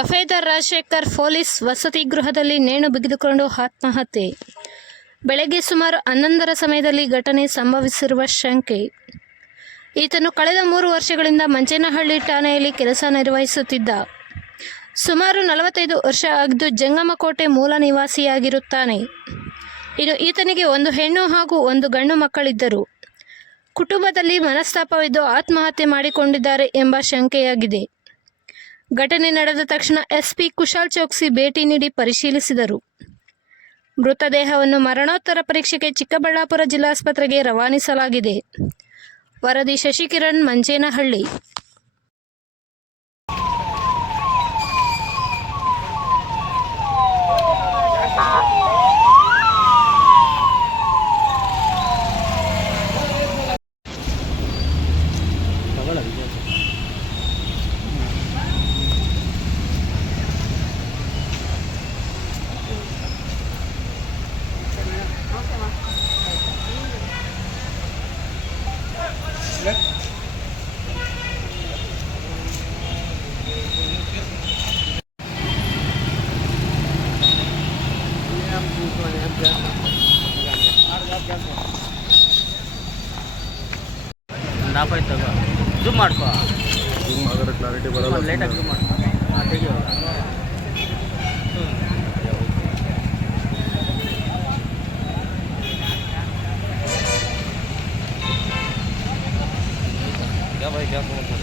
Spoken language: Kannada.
ದಫೇದಾರ್ ರಾಜಶೇಖರ್ ಪೊಲೀಸ್ ವಸತಿ ಗೃಹದಲ್ಲಿ ನೇಣು ಬಿಗಿದುಕೊಂಡು ಆತ್ಮಹತ್ಯೆ. ಬೆಳಗ್ಗೆ ಸುಮಾರು 11ರ ಸಮಯದಲ್ಲಿ ಘಟನೆ ಸಂಭವಿಸಿರುವ ಶಂಕೆ. ಈತನು ಕಳೆದ 3 ವರ್ಷಗಳಿಂದ ಮಂಚೇನಹಳ್ಳಿ ಠಾಣೆಯಲ್ಲಿ ಕೆಲಸ ನಿರ್ವಹಿಸುತ್ತಿದ್ದ. ಸುಮಾರು 45 ವರ್ಷ ಆಗಿದ್ದು ಜಂಗಮಕೋಟೆ ಮೂಲ ನಿವಾಸಿಯಾಗಿರುತ್ತಾನೆ. ಇನ್ನು ಈತನಿಗೆ 1 ಹೆಣ್ಣು ಹಾಗೂ 1 ಗಂಡು ಮಕ್ಕಳಿದ್ದರು. ಕುಟುಂಬದಲ್ಲಿ ಮನಸ್ತಾಪವಿದ್ದು ಆತ್ಮಹತ್ಯೆ ಮಾಡಿಕೊಂಡಿದ್ದಾರೆ ಎಂಬ ಶಂಕೆಯಾಗಿದೆ. ಘಟನೆ ನಡೆದ ತಕ್ಷಣ ಎಸ್ಪಿ ಕುಶಾಲ್ ಚೌಕ್ಸಿ ಭೇಟಿ ನೀಡಿ ಪರಿಶೀಲಿಸಿದರು. ಮೃತದೇಹವನ್ನು ಮರಣೋತ್ತರ ಪರೀಕ್ಷೆಗೆ ಚಿಕ್ಕಬಳ್ಳಾಪುರ ಜಿಲ್ಲಾಸ್ಪತ್ರೆಗೆ ರವಾನಿಸಲಾಗಿದೆ. ವರದಿ ಶಶಿಕಿರಣ್, ಮಂಚೇನಹಳ್ಳಿ. ಜೂಮ್ ಮಾಡ್ಕೋ. ಜೂಮ್ ಮಾಡಿದ್ರೆ ಕ್ಲಾರಿಟಿ ಬರಲ್ಲ. ಲೇಟಾಗಿ ಜೂಮ್ ಮಾಡ್ಕೋ. ತೆಗಿಯೋ. क्या भाई क्या फोन कर